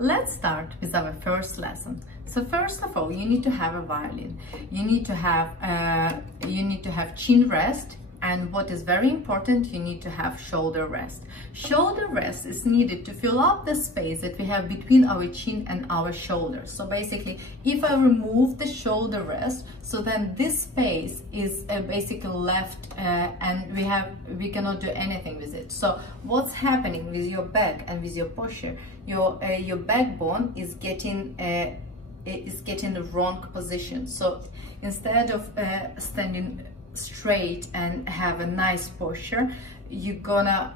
Let's start with our first lesson. So first of all, you need to have a violin. You need to have chin rest, and what is very important, you need to have shoulder rest. Shoulder rest is needed to fill up the space that we have between our chin and our shoulders. So basically, if I remove the shoulder rest, so then this space is basically left and we cannot do anything with it. So what's happening with your back and with your posture? Your backbone is getting the wrong position. So instead of standing straight and have a nice posture, you're gonna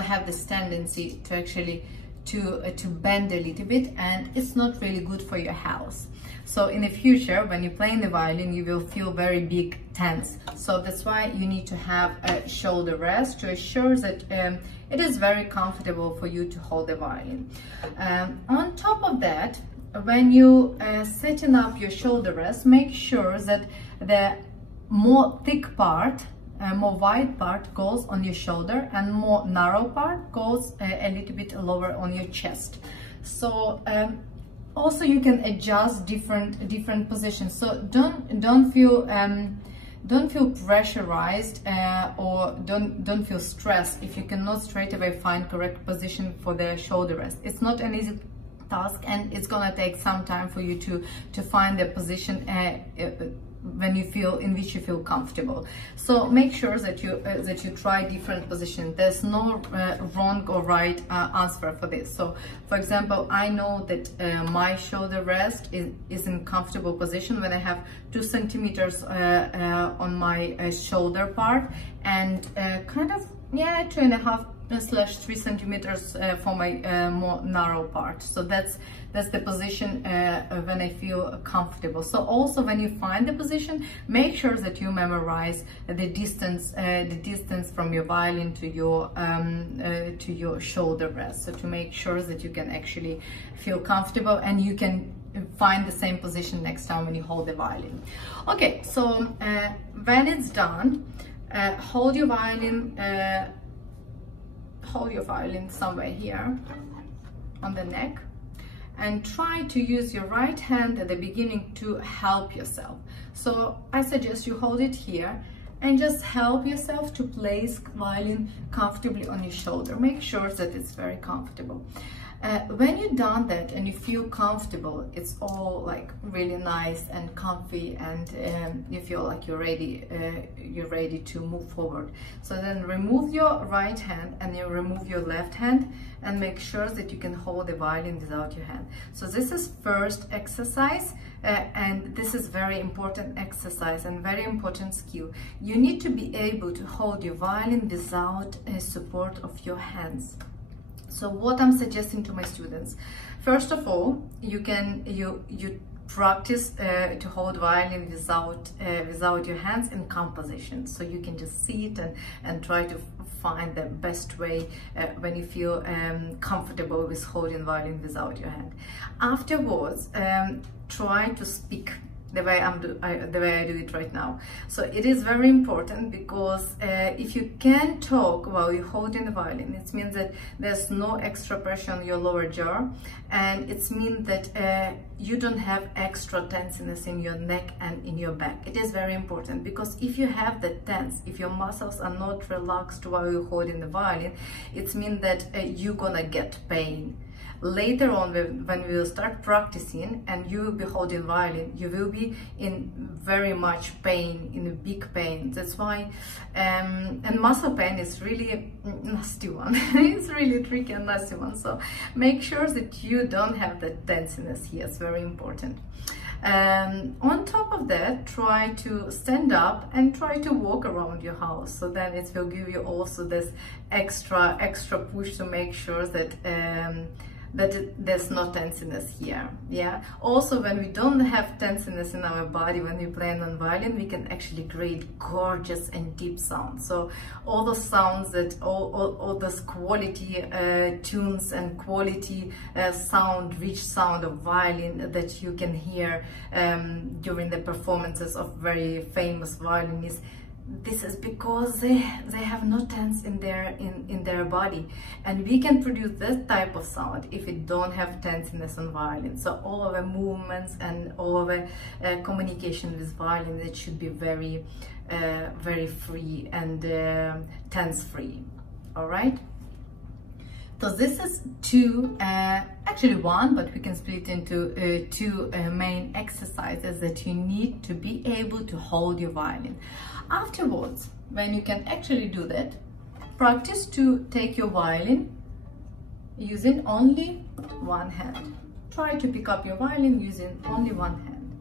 have this tendency to actually to bend a little bit, and it's not really good for your health. So in the future, when you're playing the violin, you will feel very big tense. So that's why you need to have a shoulder rest to ensure that it is very comfortable for you to hold the violin. On top of that, when you setting up your shoulder rest, make sure that the more thick part, more wide part goes on your shoulder, and more narrow part goes a little bit lower on your chest. So also you can adjust different positions. So don't feel pressurized or don't feel stressed if you cannot straight away find correct position for the shoulder rest. It's not an easy task, and it's gonna take some time for you to find the position in which you feel comfortable. So make sure that you try different positions. There's no wrong or right answer for this. So for example, I know that my shoulder rest is in comfortable position when I have 2 centimeters on my shoulder part, and kind of 2.5/3 centimeters for my more narrow part. So that's the position when I feel comfortable. So also when you find the position, make sure that you memorize the distance from your violin to your shoulder rest, so to make sure that you can actually feel comfortable and you can find the same position next time when you hold the violin. Okay, so when it's done, hold your violin somewhere here on the neck, and try to use your right hand at the beginning to help yourself. So I suggest you hold it here and just help yourself to place violin comfortably on your shoulder. Make sure that it's very comfortable. When you've done that and you feel comfortable, it's all like really nice and comfy, and you feel like you're ready to move forward. So then remove your right hand and you remove your left hand, and make sure that you can hold the violin without your hand. So this is first exercise, and this is very important exercise and very important skill. You need to be able to hold your violin without support of your hands. So what I'm suggesting to my students, first of all, you practice to hold violin without your hands in calm position. So you can just sit and try to find the best way when you feel comfortable with holding violin without your hand. Afterwards, try to speak the way I do it right now. So it is very important, because if you can talk while you're holding the violin, it means that there's no extra pressure on your lower jaw, and it means that you don't have extra tenseness in your neck and in your back. It is very important, because if you have the tense, if your muscles are not relaxed while you're holding the violin, it means that you're gonna get pain. Later on, when we will start practicing and you will be holding violin, you will be in very much pain, in a big pain. That's why, and muscle pain is really a nasty one. It's really tricky and nasty one. So make sure that you don't have that tenseness here. It's very important. On top of that, try to stand up and try to walk around your house. So then it will give you also this extra push to make sure that there's no tenseness here. Yeah, also when we don't have tenseness in our body when we play on violin, we can actually create gorgeous and deep sounds. So all the sounds that all those quality tunes and quality sound, rich sound of violin that you can hear during the performances of very famous violinists, this is because they have no tense in their body, and we can produce this type of sound if we don't have tenseness on violin. So all of the movements and all of the communication with violin, it should be very very free and tense free. All right, so this is two, actually one, but we can split into two main exercises that you need to be able to hold your violin. Afterwards, when you can actually do that, practice to take your violin using only one hand. Try to pick up your violin using only one hand.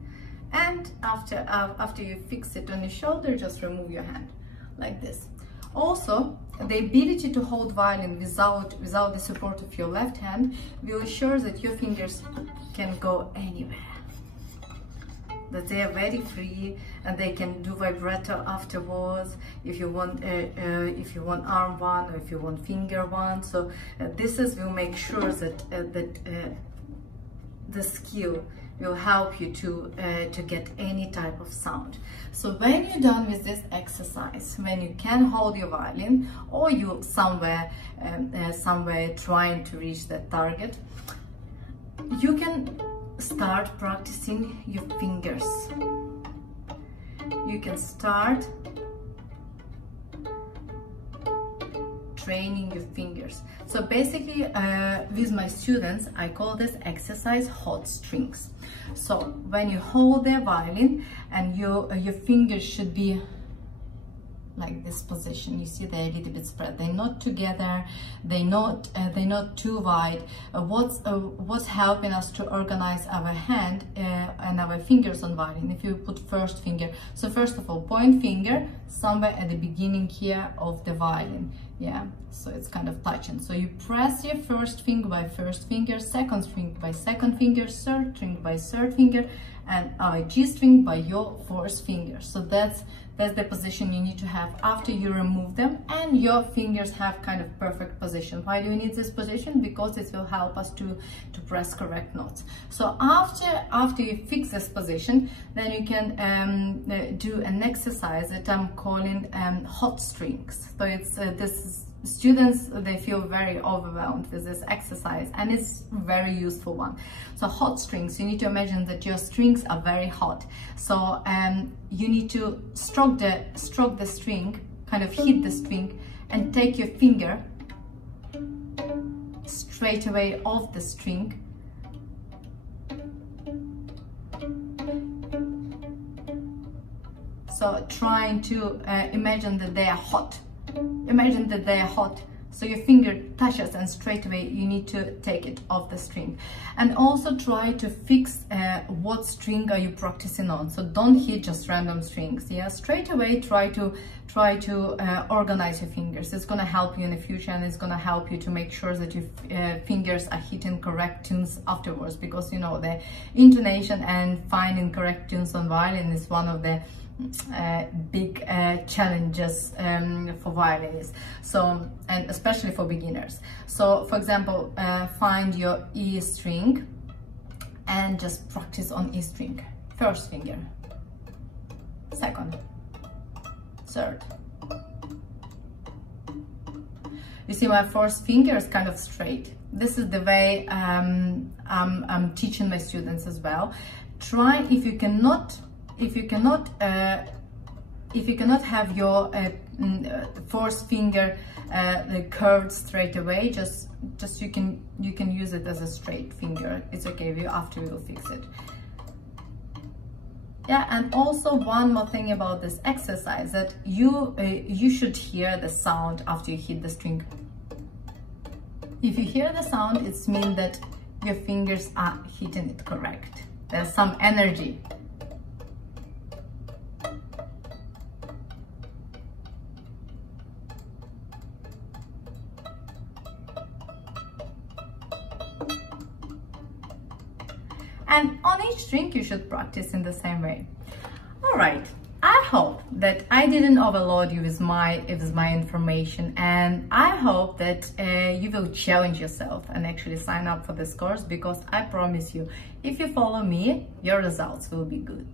And after you fix it on your shoulder, just remove your hand like this. Also, the ability to hold violin without the support of your left hand will ensure that your fingers can go anywhere, that they are very free and they can do vibrato afterwards if you want arm one or if you want finger one. So this will make sure that the skill will help you to get any type of sound. So when you're done with this exercise, when you can hold your violin or you somewhere trying to reach that target, you can start practicing your fingers. You can start training your fingers. So basically with my students, I call this exercise hot strings. So when you hold the violin and your fingers should be like this position, you see they're a little bit spread, they're not together, they're not too wide. What's helping us to organize our hand and our fingers on violin? If you put first finger, so first of all, point finger somewhere at the beginning here of the violin, yeah, so it's kind of touching. So you press your first finger by first finger, second string by second finger, third string by third finger, and our G string by your fourth finger. So that's the position you need to have after you remove them, and your fingers have kind of perfect position. Why do you need this position? Because it will help us to press correct notes. So after you fix this position, then you can do an exercise that I'm calling hot strings. So it's students, they feel very overwhelmed with this exercise, and it's very useful one. So hot strings, you need to imagine that your strings are very hot. So you need to stroke the string, kind of hit the string, and take your finger straight away off the string. So trying to imagine that they are hot. Imagine that they are hot, so your finger touches and straight away you need to take it off the string. And also try to fix what string are you practicing on. So don't hit just random strings, yeah, straight away try to organize your fingers. It's going to help you in the future, and it's going to help you to make sure that your fingers are hitting correct tunes afterwards, because you know the intonation and finding correct tunes on violin is one of the big challenges for violinists, so, and especially for beginners. So for example, find your E string and just practice on E string. First finger, second, third. You see my fourth finger is kind of straight. This is the way I'm teaching my students as well. Try, if you cannot have your fourth finger curved straight away, just you can use it as a straight finger. It's okay, after we'll fix it. Yeah, and also one more thing about this exercise, that you should hear the sound after you hit the string. If you hear the sound, it means that your fingers are hitting it correct. There's some energy. And on each string you should practice in the same way. All right, I hope that I didn't overload you with my information, and I hope that you will challenge yourself and actually sign up for this course, because I promise you, if you follow me, your results will be good.